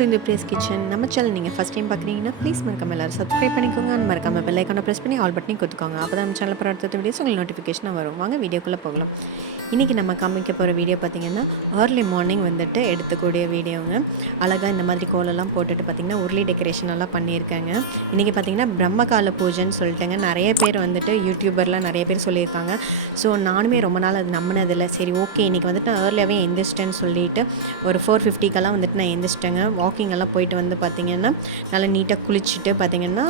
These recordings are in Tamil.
டு இந்த ப்ளேஸ் கிச்சன். நம்ம சேனல் நீங்கள் ஃபஸ்ட் டைம் பார்க்குறீங்கன்னா ப்ளீஸ் மறக்காம எல்லாரும் சப்ஸ்கிரைப் பண்ணிக்கோங்க. அண்ட் மறக்காம பெல் ஐக்கானை ப்ரெஸ் பண்ணி ஆல் பட்டனையும் கொடுத்துக்கோங்க. அப்போ தான் நம்ம சேனல் அப்புறம் அடுத்த வீடியோஸ் உங்களுக்கு நோட்டிஃபிகேஷனாக வரும். வாங்க வீடியோக்குள்ளே போகலாம். இன்றைக்கி நம்ம காமிக்க போகிற வீடியோ பார்த்திங்கன்னா ஏர்லி மார்னிங் வந்துட்டு எடுத்துக்கூடிய வீடியோங்க. அழகாக இந்த மாதிரி கோலெல்லாம் போட்டுட்டு பார்த்திங்கன்னா உருளி டெக்கரேஷன் எல்லாம் பண்ணியிருக்காங்க. இன்றைக்கி பார்த்திங்கன்னா பிரம்மகால பூஜைன்னு சொல்லிட்டுங்க நிறைய பேர் வந்துட்டு யூடியூபர்லாம் நிறைய பேர் சொல்லியிருக்காங்க. ஸோ நானுமே ரொம்ப நாள் அது நம்பினதில்லை. சரி ஓகே இன்றைக்கி வந்துட்டு ஏர்லியாகவே எந்திரிச்சிட்டேன்னு சொல்லிட்டு ஒரு 4:50க்கெல்லாம் வந்துட்டு நான் எந்திரிச்சிட்டேங்க. வாக்கிங் எல்லாம் போயிட்டு வந்து பார்த்திங்கன்னா நல்லா நீட்டாக குளிச்சுட்டு பார்த்திங்கன்னா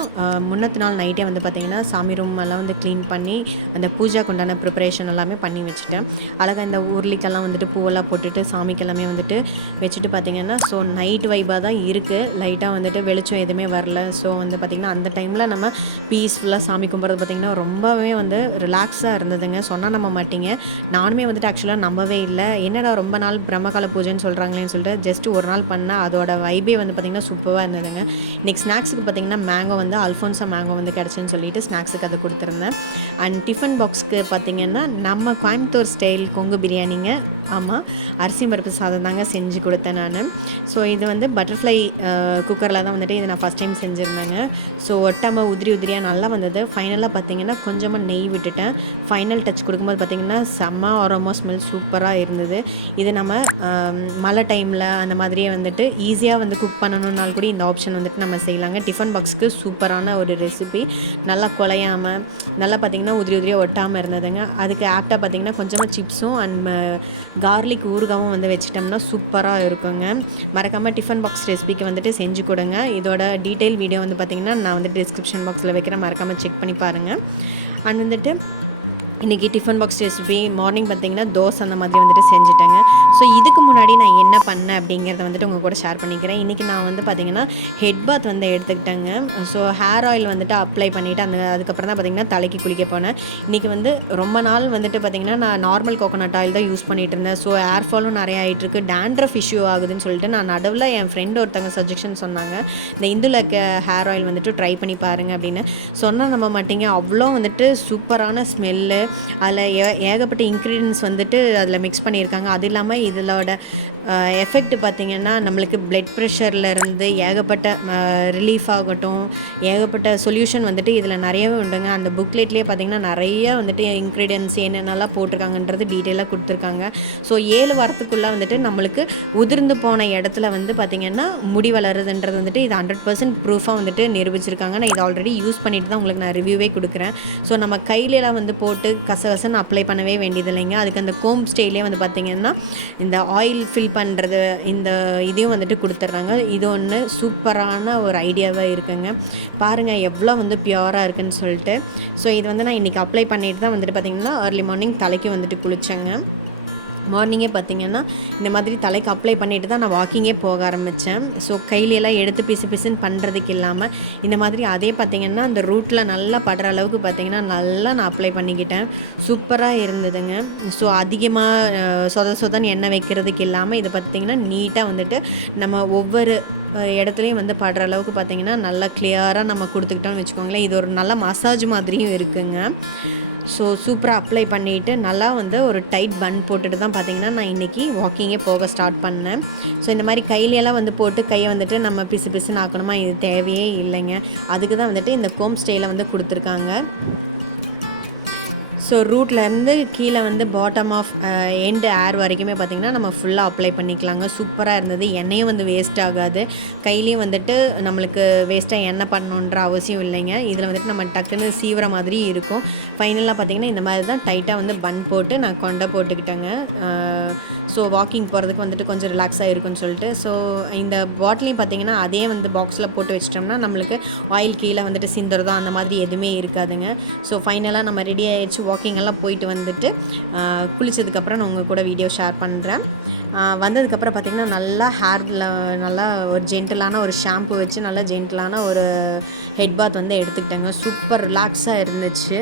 முன்னத்து நாள் நைட்டே வந்து பார்த்திங்கன்னா சாமி ரூம் எல்லாம் வந்து க்ளீன் பண்ணி அந்த பூஜாக்கு உண்டான ப்ரிப்பரேஷன் எல்லாமே பண்ணி வச்சுட்டேன். அழகாக இந்த உருளிக்கெல்லாம் வந்துட்டு பூவெல்லாம் போட்டுட்டு சாமிக்கெல்லாமே வந்துட்டு வச்சுட்டு பார்த்திங்கன்னா ஸோ நைட் வைப்பாக தான் இருக்குது. லைட்டாக வந்துட்டு வெளிச்சம் எதுவுமே வரல. ஸோ வந்து பார்த்திங்கன்னா அந்த டைமில் நம்ம பீஸ்ஃபுல்லாக சாமி கும்பிட்றது பார்த்திங்கன்னா ரொம்பவே வந்து ரிலாக்ஸாக இருந்ததுங்க. சொன்னால் நம்ப மாட்டீங்க. நானுமே வந்துட்டு ஆக்சுவலாக நம்பவே இல்லை. என்னடா ரொம்ப நாள் பிரம்மகால பூஜைன்னு சொல்கிறாங்களேன்னு சொல்லிட்டு ஜஸ்ட்டு ஒரு நாள் பண்ணால் அதோட வைபே வந்து பார்த்திங்கன்னா சூப்பராக இருந்ததுங்க. இன்றைக்கி ஸ்நாக்ஸுக்கு பார்த்திங்கன்னா மேங்கோ வந்து அல்ஃபோன்ஸா மேங்கோ வந்து கிடச்சின்னு சொல்லிட்டு ஸ்நாக்ஸுக்கு அதை கொடுத்துருந்தேன். அண்ட் டிஃபன் பாக்ஸ்க்கு பார்த்திங்கன்னா நம்ம கோயம்புத்தூர் ஸ்டைல் கொங்கு பிரியாணிங்க. ஆமாம், அரிசி பருப்பு சாதம் தாங்க செஞ்சு கொடுத்தேன் நான். ஸோ இது வந்து பட்டர்ஃப்ளை குக்கரில் தான் வந்துட்டு இதை நான் ஃபஸ்ட் டைம் செஞ்சுருந்தேங்க. ஸோ ஒட்டாமல் உதிரியாக நல்லா வந்தது. ஃபைனலாக பார்த்திங்கன்னா கொஞ்சமாக நெய் விட்டுட்டேன். ஃபைனல் டச் கொடுக்கும்போது பார்த்திங்கன்னா செம்ம ஆரோமா ஸ்மெல் சூப்பராக இருந்தது. இது நம்ம மழை டைமில் அந்த மாதிரியே வந்துட்டு ஈஸியாக வந்து குக் பண்ணணுன்னாலும் கூட இந்த ஆப்ஷன் வந்துட்டு நம்ம செய்யலாங்க. டிஃபன் பாக்ஸ்க்கு சூப்பரான ஒரு ரெசிபி. நல்லா குலையாமல் நல்லா பார்த்திங்கன்னா உதிரியாக ஒட்டாமல் இருந்ததுங்க. அதுக்கு ஆப்டாக பார்த்திங்கன்னா கொஞ்சமாக சிப்ஸும் அண்ட் கார்லிக் ஊறுகாவும் வந்து வச்சிட்டோம்னா சூப்பராக இருக்குங்க. மறக்காமல் டிஃபன் பாக்ஸ் ரெசிபிக்கு வந்துட்டு செஞ்சு கொடுங்க. இதோட டீட்டெயில் வீடியோ வந்து பார்த்திங்கன்னா நான் வந்துட்டு டிஸ்கிரிப்ஷன் பாக்ஸில் வைக்கிறேன். மறக்காமல் செக் பண்ணி பாருங்கள். அண்ட் வந்துட்டு இன்றைக்கி டிஃபன் பாக்ஸ் ரெசிபி மார்னிங் பார்த்திங்கன்னா தோசை அந்த மாதிரி வந்துட்டு செஞ்சுட்டேங்க. ஸோ இதுக்கு முன்னாடி நான் என்ன பண்ணேன் அப்படிங்கிறத வந்துட்டு உங்கள் கூட ஷேர் பண்ணிக்கிறேன். இன்றைக்கி நான் வந்து பார்த்திங்கன்னா ஹெட் பாத் வந்து எடுத்துக்கிட்டேங்க. ஸோ ஹேர் ஆயில் வந்துட்டு அப்ளை பண்ணிவிட்டு அதுக்கப்புறம் தான் பார்த்திங்கன்னா தலைக்கு குளிக்க போனேன். இன்றைக்கி வந்து ரொம்ப நாள் வந்துட்டு பார்த்திங்கன்னா நான் நார்மல் கோகோனட் ஆயில் தான் யூஸ் பண்ணிகிட்டு இருந்தேன். ஸோ ஹேர் ஃபாலும் நிறைய ஆகிட்டுருக்கு, டேண்ட்ரஃப் இஷ்யூ ஆகுதுன்னு சொல்லிட்டு நான் நடுவில் என் ஃப்ரெண்ட் ஒருத்தவங்க சஜஷன் சொன்னாங்க, இந்த இந்துலக்க ஹேர் ஆயில் வந்துட்டு ட்ரை பண்ணி பாருங்கள் அப்படின்னு சொன்னால் நம்ப மாட்டீங்க. அவ்வளோ வந்துட்டு சூப்பரான ஸ்மெல்லு. அதில் ஏகப்பட்ட இன்க்ரீடியன்ஸ் வந்துட்டு அதில் மிக்ஸ் பண்ணியிருக்காங்க. அது இல்லாமல் இதோட எஃபெக்ட் பார்த்திங்கன்னா நம்மளுக்கு பிளட் ப்ரெஷர்லேருந்து ஏகப்பட்ட ரிலீஃப் ஆகட்டும், ஏகப்பட்ட சொல்யூஷன் வந்துட்டு இதில் நிறையவே உண்டுங்க. அந்த புக்லெட்லேயே பார்த்திங்கன்னா நிறைய வந்துட்டு இன்க்ரீடியன்ஸ் என்னென்னலாம் போட்டிருக்காங்கன்றது டீட்டெயிலாக கொடுத்துருக்காங்க. ஸோ 7 வாரத்துக்குள்ளே வந்துட்டு நம்மளுக்கு உதிர்ந்து போன இடத்துல வந்து பார்த்திங்கன்னா முடி வளருதுன்றது வந்துட்டு இது 100% ப்ரூஃபாக வந்துட்டு நிரூபிச்சிருக்காங்க. நான் இதை ஆல்ரெடி யூஸ் பண்ணிட்டு தான் உங்களுக்கு நான் ரிவ்யூவே கொடுக்குறேன். ஸோ நம்ம கையிலலாம் வந்து போட்டு கசகசன்னு அப்ளை பண்ணவே வேண்டியது இல்லைங்க. அதுக்கு அந்த கோம் ஸ்டைலே வந்து பார்த்திங்கன்னா இந்த ஆயில் ஃபில் பண்ணுறது இந்த இதையும் வந்துட்டு கொடுத்துட்றாங்க. இது ஒன்று சூப்பரான ஒரு ஐடியாவாக இருக்குங்க. பாருங்கள் எவ்வளோ வந்து பியூராக இருக்குதுன்னு சொல்லிட்டு. ஸோ இது வந்து நான் இன்றைக்கி அப்ளை பண்ணிட்டு தான் வந்துட்டு பார்த்திங்கன்னா ஏர்லி மார்னிங் தலைக்கு வந்துட்டு குளித்தேங்க. மார்னிங்கே பார்த்திங்கன்னா இந்த மாதிரி தலைக்கு அப்ளை பண்ணிவிட்டு தான் நான் வாக்கிங்கே போக ஆரம்பித்தேன். ஸோ கையிலெல்லாம் எடுத்து பிசுன்னு பண்ணுறதுக்கு இல்லாமல் இந்த மாதிரி அதே பார்த்திங்கன்னா அந்த ரூட்டில் நல்லா படுற அளவுக்கு பார்த்திங்கன்னா நல்லா நான் அப்ளை பண்ணிக்கிட்டேன். சூப்பராக இருந்ததுங்க. ஸோ அதிகமாக சொதன்னு எண்ணெய் வைக்கிறதுக்கு இல்லாமல் இது பார்த்திங்கன்னா நீட்டாக வந்துட்டு நம்ம ஒவ்வொரு இடத்துலையும் வந்து படுற அளவுக்கு பார்த்திங்கன்னா நல்லா கிளியராக நம்ம கொடுத்துக்கிட்டோம்னு வச்சுக்கோங்களேன். இது ஒரு நல்ல மசாஜ் மாதிரியும் இருக்குங்க. ஸோ சூப்பராக அப்ளை பண்ணிவிட்டு நல்லா வந்து ஒரு டைட் பன் போட்டுட்டு தான் பார்த்திங்கன்னா நான் இன்றைக்கி வாக்கிங்கே போக ஸ்டார்ட் பண்ணேன். ஸோ இந்த மாதிரி கையிலெல்லாம் வந்து போட்டு கையை வந்துட்டு நம்ம பிசுன்னு ஆக்கணுமா, இது தேவையே இல்லைங்க. அதுக்கு தான் வந்துட்டு இந்த கோம் ஸ்டைலை வந்து கொடுத்துருக்காங்க. ஸோ ரூட்லேருந்து கீழே வந்து பாட்டம் ஆஃப் எண்டு ஏர் வரைக்குமே பார்த்திங்கன்னா நம்ம ஃபுல்லாக அப்ளை பண்ணிக்கலாங்க. சூப்பராக இருந்தது. எண்ணெயும் வந்து வேஸ்ட் ஆகாது. கையிலையும் வந்துட்டு நம்மளுக்கு வேஸ்ட்டாக எண்ணெய் பண்ணணுன்ற அவசியம் இல்லைங்க. இதில் வந்துட்டு நம்ம டக்குன்னு சீவுற மாதிரி இருக்கும். ஃபைனலாக பார்த்திங்கன்னா இந்த மாதிரி தான் டைட்டாக வந்து பன் போட்டு நான் கொண்டை போட்டுக்கிட்டேங்க. ஸோ வாக்கிங் போகிறதுக்கு வந்துட்டு கொஞ்சம் ரிலாக்ஸாக இருக்குன்னு சொல்லிட்டு. ஸோ இந்த பாட்டிலையும் பார்த்திங்கன்னா அதே வந்து பாக்ஸில் போட்டு வச்சிட்டோம்னா நம்மளுக்கு ஆயில் கீழே வந்துட்டு சிந்துறதோ அந்த மாதிரி எதுவுமே இருக்காதுங்க. ஸோ ஃபைனலாக நம்ம ரெடி ஆகிடுச்சு. வாக்கிங்கெல்லாம் போயிட்டு வந்துட்டு குளித்ததுக்கப்புறம் நான் உங்கள் கூட வீடியோ ஷேர் பண்ணுறேன். வந்ததுக்கப்புறம் பார்த்திங்கன்னா நல்லா ஹேரில் நல்லா ஒரு ஜென்டிலான ஒரு ஷாம்பு வச்சு நல்லா ஜென்டிலான ஒரு ஹெட் பாத் வந்து எடுத்துக்கிட்டேங்க. சூப்பர் ரிலாக்ஸாக இருந்துச்சு.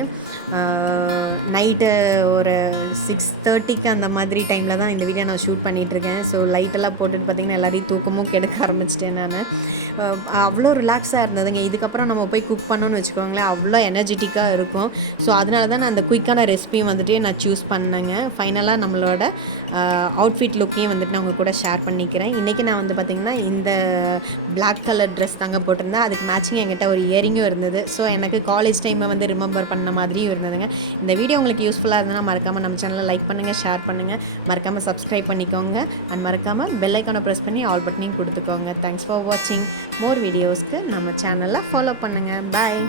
நைட்டு ஒரு 6:30க்கு அந்த மாதிரி டைமில் தான் இந்த வீடியோ நான் ஷூட் பண்ணிகிட்ருக்கேன். ஸோ லைட்டெல்லாம் போட்டுட்டு பார்த்திங்கன்னா எல்லாரையும் தூக்கமும் கெடுக்க ஆரம்பிச்சிட்டேன் நான். அவ்வளோ ரிலாக்ஸாக இருந்ததுங்க. இதுக்கப்புறம் நம்ம போய் குக் பண்ணோன்னு வச்சுக்கோங்களேன், அவ்வளோ எனர்ஜெட்டிக்காக இருக்கும். ஸோ அதனால தான் நான் அந்த குயிக்கான ரெசிபியும் வந்துட்டு நான் சூஸ் பண்ணேங்க. ஃபைனலாக நம்மளோட அவுட்ஃபிட் லுக்கையும் வந்துட்டு நான் உங்கள் கூட ஷேர் பண்ணிக்கிறேன். இன்றைக்கி நான் வந்து பார்த்திங்கன்னா இந்த பிளாக் கலர் ட்ரெஸ் தாங்க போட்டிருந்தேன். அதுக்கு மேட்சிங் என்கிட்ட ஒரு இயரிங்கும் இருந்தது. ஸோ எனக்கு காலேஜ் டைமை வந்து ரிமெம்பர் பண்ண மாதிரியும் இருந்ததுங்க. இந்த வீடியோ உங்களுக்கு யூஸ்ஃபுல்லாக இருந்ததுன்னா மறக்காமல் நம்ம சேனலை லைக் பண்ணுங்கள், ஷேர் பண்ணுங்கள், மறக்காமல் சப்ஸ்கிரைப் பண்ணிக்கோங்க. அண்ட் மறக்காமல் பெல் ஐக்கானை ப்ரெஸ் பண்ணி ஆல் பட்டனையும் கொடுத்துக்கோங்க. தேங்க்ஸ் ஃபார் வாட்சிங். மோர் வீடியோஸ்க்கு நம்ம சேனலை ஃபாலோ பண்ணுங்கள். பாய்.